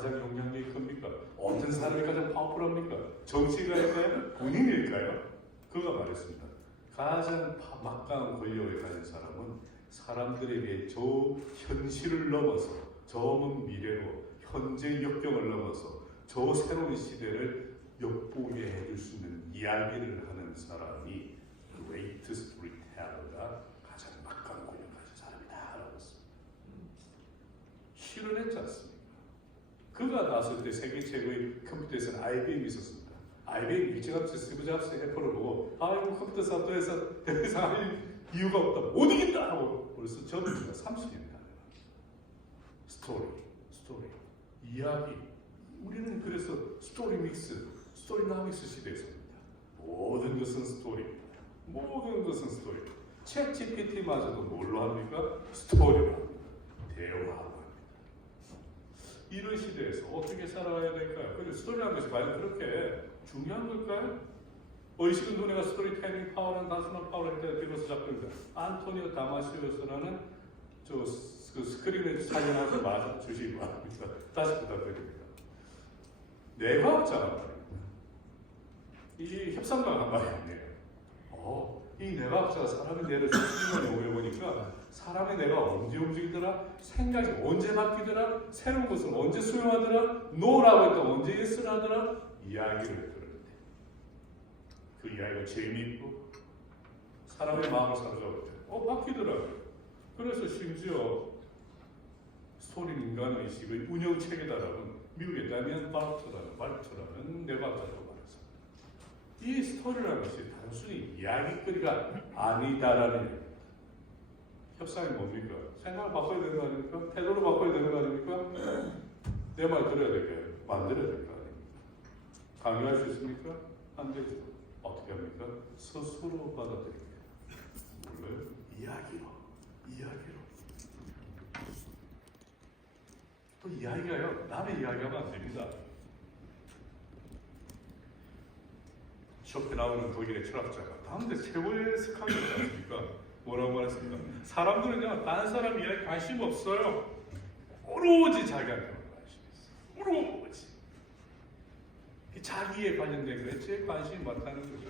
가장 영향력이 큽니까? 어떤 사람이 가장 파워풀합니까? 정치가일까요? 본인일까요? 그가 말했습니다. 가장 막강한 권력을 가진 사람은 사람들에게 저 현실을 넘어서 저 먼 미래로 현재 역경을 넘어서 저 새로운 시대를 엿보게 해줄 수 있는 이야기를 하는 사람이 great storyteller가 가장 막강한 권력을 가진 사람이다 라고 했습니다. 실현했지 않습니까? 그가 나섰을 때 세계 최고의 컴퓨터에서는 IBM이 있었습니다. IBM 일찌감치 스티브 잡스 애플을 보고 이거 컴퓨터 사업도에서 더 이상 할 이유가 없다. 못 이긴다 하고 벌써 전투가 30년이 가네요. 스토리, 이야기. 우리는 그래서 스토리 믹스, 스토리나믹스 시대에 삽니다. 모든 것은 스토리입니다. 모든 것은 스토리. 챗 GPT마저도 뭘로 합니까? 스토리로 합니다. 대화하고 합니다. 이런 시대에서 어떻게 살아가야 될까요? 그리고 스토리라는 것이 과연 그렇게 중요한 걸까요? 의식은 눈에가 스토리텔링 파워라는 단순한 파워를 들어서 잡습니다. 안토니오 다마시오스라는 그 스크린에 사진하면서 맞아 주시기 바랍니다. 다시 부탁드립니다. 뇌과학자란 말입니다. 이 협상가가 한 말이 아니에요. 이 뇌과학자가 사람의 뇌를 수십 년에 오래 보니까 사람의 뇌가 언제 움직이더라? 생각이 언제 바뀌더라? 새로운 것을 언제 수용하더라? 노라고 했다 언제 예스를 하더라? 이야기를 들었는데 그 이야기가 재미있고 사람의 마음을 사로잡을 때 바뀌더라고요. 그래서 심지어 스토리 인간 의식의 운영체계다라는 미국의 다미안 발트라는 뇌과학자도 말했습니다. 이 스토리라는 것이 단순히 이야기거리가 아니다라는 얘기입니다. 협상이 뭡니까? 생각을 바꿔야 되는 거 아닙니까? 태도를 바꿔야 되는 거 아닙니까? 내 말 들어야 될까요? 만들어야 될 거 아닙니까? 강요할 수 있습니까? 안 되죠. 어떻게 합니까? 스스로 받아들입니다. 물론 이야기로. 또 이야기가요, 남의 이야기하면 안 됩니다. 쇼펜하우는 독일의 철학자가 다음데 최고의 스카우트지 않습니까? 뭐라고 말했습니까? 사람들은요, 다른 사람 이야기 관심 없어요. 오로지 자기한테만 관심 있어요. 오로지. 자기에 관련된 것에 제일 관심이 많다는 거죠.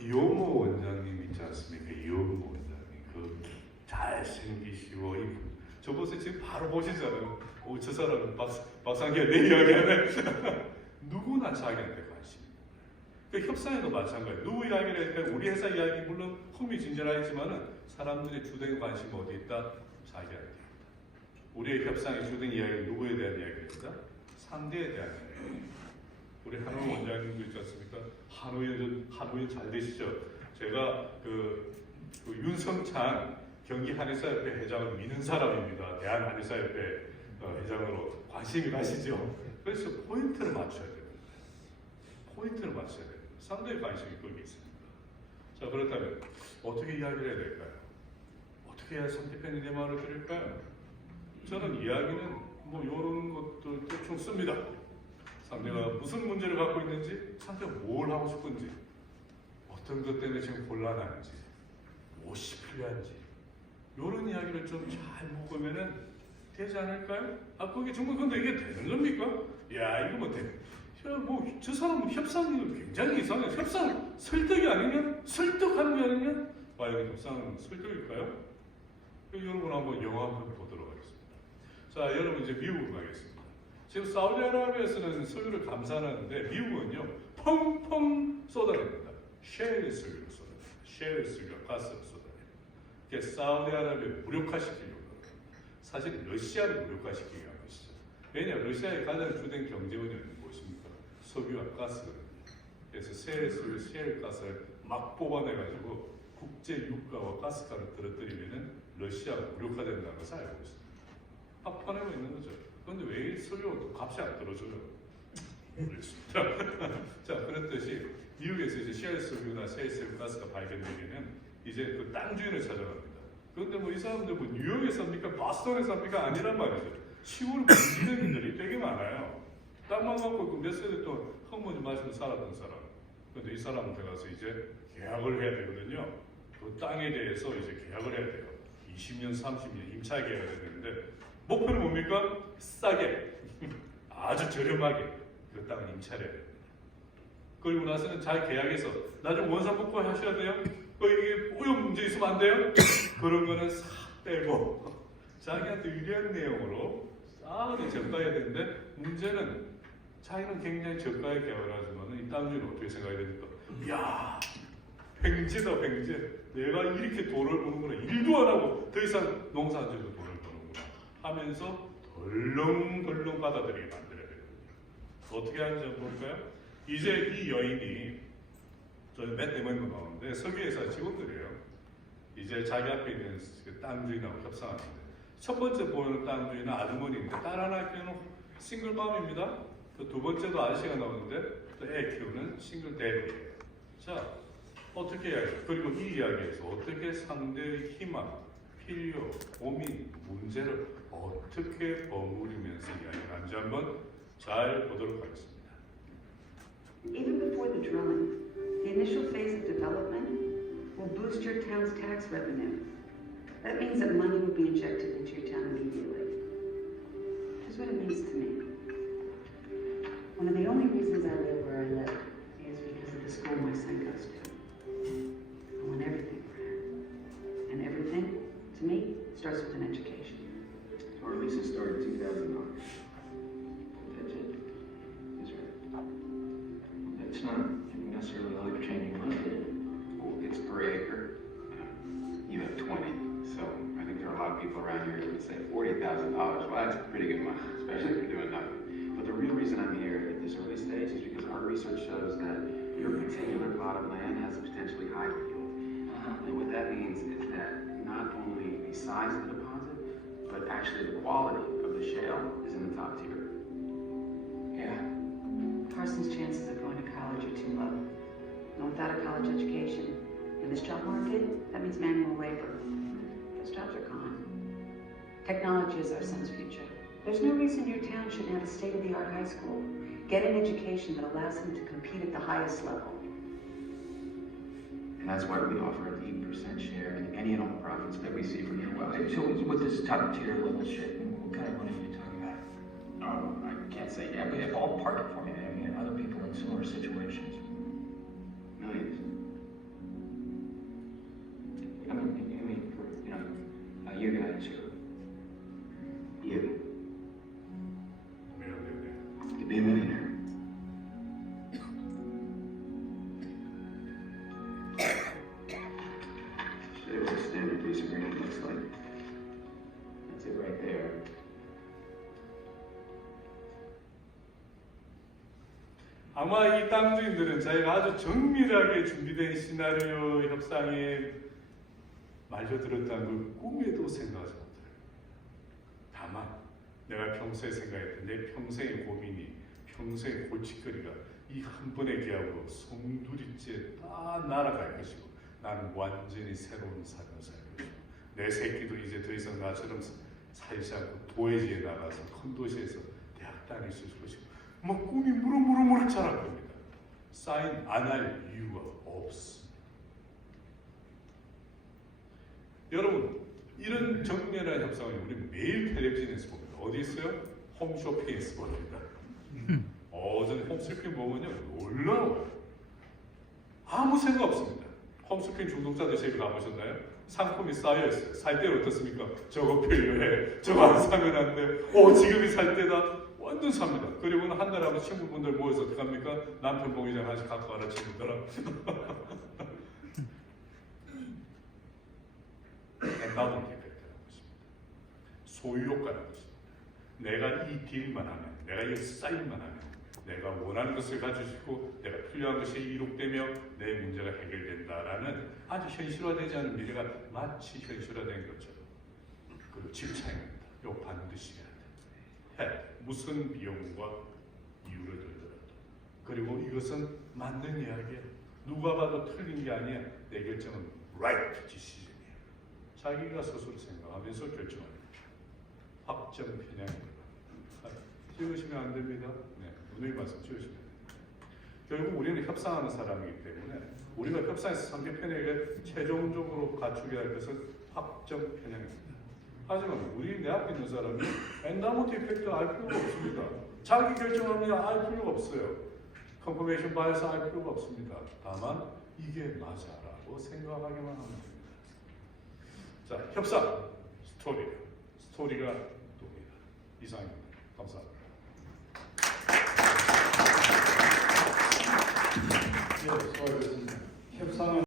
이용호 원장님 있지 않습니까? 이용호 원장님. 그 잘생기시고, 저 보세요. 지금 바로 보시잖아요. 저 사람은 박상기가 내 이야기하네. 누구나 자기한테 관심이 있는 거예요. 협상에도 마찬가지예요. 누구 이야기를 할까요? 우리 회사 이야기 물론 흥미진진하지만은 사람들의 주된 관심은 어디 있다? 자기한테 있다. 우리의 협상의 주된 이야기는 누구에 대한 이야기입니다? 상대에 대한 이야기. 우리 한우 원장님도 있지 않습니까? 한우연 잘 되시죠? 제가 그 윤성찬 경기 한의사협회 회장을 미는 사람입니다. 대한한의사협회 회장으로 관심이 가시죠? 그래서 포인트를 맞춰야 됩니다. 상대의 관심이 거기 있습니다. 자, 그렇다면 어떻게 이야기를 해야 될까요? 어떻게 해야 상대편이 내 말을 들을까요? 저는 이야기는 이런 것도 대충 씁니다. 상대가 무슨 문제를 갖고 있는지, 상대가 뭘 하고 싶은지, 어떤 것 때문에 지금 곤란한지, 무엇이 필요한지 이런 이야기를 좀 잘 먹으면은 되지 않을까요? 그게 정말 근데 이게 되는 겁니까? 야, 이거 저 사람은 협상이 굉장히 이상해. 협상 설득이 아니냐? 설득하는 게 아니냐? 과연 협상은 설득일까요? 여러분 한번 영화 한번 보도록 하겠습니다. 자, 여러분 이제 미국으로 가겠습니다. 지금 사우디아라비아에서는 석유를 감산하는데 미국은요 펑펑 쏟아냅니다. 셰일 석유를 쏟아냅니다. 셰일 석유가 가스를 쏟아냅니다. 사우디아라비아를 무력화시키려고 합니다. 사실 러시아를 무력화시키기 하고 있어요. 왜냐? 러시아의 가장 주된 경제 원인은 무엇입니까? 석유와 가스거든요. 그래서 셰일 가스를 막 뽑아내가지고 국제 유가와 가스가를 떨어뜨리면은 러시아가 무력화된다는 것을 알고 있습니다. 막 퍼내고 있는 거죠. 그런데 왜 석유가 값이 안 떨어져요? 모르겠습니다. 자, 그렇듯이 미국에서 이제 셰일 석유나 셰일 가스가 발견되면은 이제 그 땅 주인을 찾아갑니다. 그런데 이 사람들 뉴욕에 삽니까? 보스턴에 삽니까? 아니란 말이죠. 시골 부지런인들이 되게 많아요. 땅만 갖고 몇 세대 또 흙먼지 마시고 살았던 사람. 그런데 이 사람한테 가서 이제 계약을 해야 되거든요. 그 땅에 대해서 이제 계약을 해야 돼요. 20년, 30년 임차 계약을 해야 되는데 목표는 뭡니까? 싸게 아주 저렴하게 그 땅을 임차해야 됩니다. 그리고 나서는 잘 계약해서 나중에 원상 복구하셔야 돼요. 이게 오염 문제 있으면 안 돼요. 그런 거는 싹 빼고 자기한테 유리한 내용으로 싸게 저가해야 되는데 문제는 자기는 굉장히 저가에 계약을 하지만 이 땅주인은 어떻게 생각해야 됩니까? 이야 횡재다 횡재. 내가 이렇게 돈을 버는구나. 일도 안 하고 더 이상 농사 안 지어도 돈을 버는구나 하면서 덜렁덜렁 받아들이게 만들어야 되거든요. 어떻게 하는지 한번 볼까요? 이제 이 여인이 저는 맷 대모임도 나오는데 설계회사 직원들이에요. 이제 자기 앞에 있는 그 땅 주인하고 협상하는데 첫 번째 보이는 땅 주인은 아주머니인데 딸 하나 키우는 싱글맘입니다. 또 두 번째도 아저씨가 나오는데 또 애 키우는 싱글 데드예요. 자 어떻게 해야 돼? 그리고 이 이야기에서 어떻게 상대의 희망, 필요, 고민, 문제를 어떻게 버무리면서 이야기하는지 한번 잘 보도록 하겠습니다. Even before the drilling, the initial phase of development will boost your town's tax revenue. That means that money will be injected into your town immediately. Here's what it means to me. One of the only reasons I live where I live is because of the school my son goes to. I want everything for him. And everything, to me, starts with an education. Our lease started in 2009. That's it. That's right. It's not necessarily life-changing money. Well, it's per acre. You have 20. So I think there are a lot of people around here who would say $40,000. Well, that's pretty good money, especially if you're doing nothing. But the real reason I'm here at this early stage is because our research shows that your particular plot of land has a potentially high yield. And what that means is that not only the size of the deposit, but actually the quality of the shale is in the top tier. Yeah. Carson's chances of going to college are too low. And without a college education, in this job market, that means manual labor. Those jobs are gone. Technology is our son's future. There's no reason your town shouldn't have a state-of-the-art high school. Get an education that allows him to compete at the highest level. And that's why we offer an 8% share in any and all profits that we see from your well. So with this top tier level shit, what kind of money are you talking about? Oh, I can't say Yeah, yet. but ballpark it for me. I mean, other people in similar situations. Millions. I mean, for, you know, you guys who. You. millionaire. To be a millionaire. There's a standard lease agreement, looks like. That's it right there. 아마 이 땅 주인들은 자기가 아주 정밀하게 준비된 시나리오 협상에 말려들었다는 걸 꿈에도 생각하지 못해요. 다만 내가 평소에 생각했던 내 평생의 고민이, 평생의 골칫거리가 이 한 번의 계약으로 송두리째 다 날아갈 것이고 나는 완전히 새로운 삶을 살 것이고 내 새끼도 이제 더 이상 나처럼 살지 않고 도회지에 나가서 큰 도시에서 대학 다닐 수 있을 것이고 뭐 꿈이 무럭무럭 자랄 겁니다. 사인 안 할 이유가 없습니다. 여러분 이런 정밀한 협상을 우리 매일 텔레비전에서 봅니다. 어디 있어요? 홈쇼핑에서 봅니다. 저는 홈쇼핑 보면요 놀라워요. 아무 생각 없습니다. 홈쇼핑 중독자들 집에 가보셨나요? 상품이 쌓여있어요. 살 때 어떻습니까? 저거 필요해. 저거 안 사면 안 돼. 지금이 살 때다. 완전 삽니다. 그리고는 한 달에 한번 친구분들 모여서 어떡합니까? 남편 보기전 하나씩 갖고 와라 친구들아. 엔다운트 이펙트라는 것입니다. 소유효과라는 것입니다. 내가 이 딜만 하면, 내가 이 사인만 하면 내가 원하는 것을 가질 수 있고 내가 필요한 것이 이룩되며 내 문제가 해결된다라는 아주 현실화되지 않은 미래가 마치 현실화된 것처럼. 그리고 집차입니다. 이거 반드시 해야 돼. 무슨 비용과 이유를 들더라도. 그리고 이것은 맞는 이야기야. 누가 봐도 틀린 게 아니야. 내 결정은 right decision이야. 자기가 스스로 생각하면서 결정합니다. 확정 편향입니다. 찍으시면 안 됩니다. 네, 오늘 말씀 찍으시면 됩니다. 결국 우리는 협상하는 사람이기 때문에 우리가 협상에서 상대 편에게 최종적으로 갖추게 할 것은 확정 편향입니다. 하지만 내 앞에 있는 사람이 엔다우먼트 이펙트 알 필요가 없습니다. 자기 결정합니다. 알 필요가 없어요. 컨퍼메이션 바이어스 알 필요가 없습니다. 다만 이게 맞아라고 생각하기만 하면 됩니다. 자, 협상 스토리가 돕니다. 이상입니다. 감사합니다.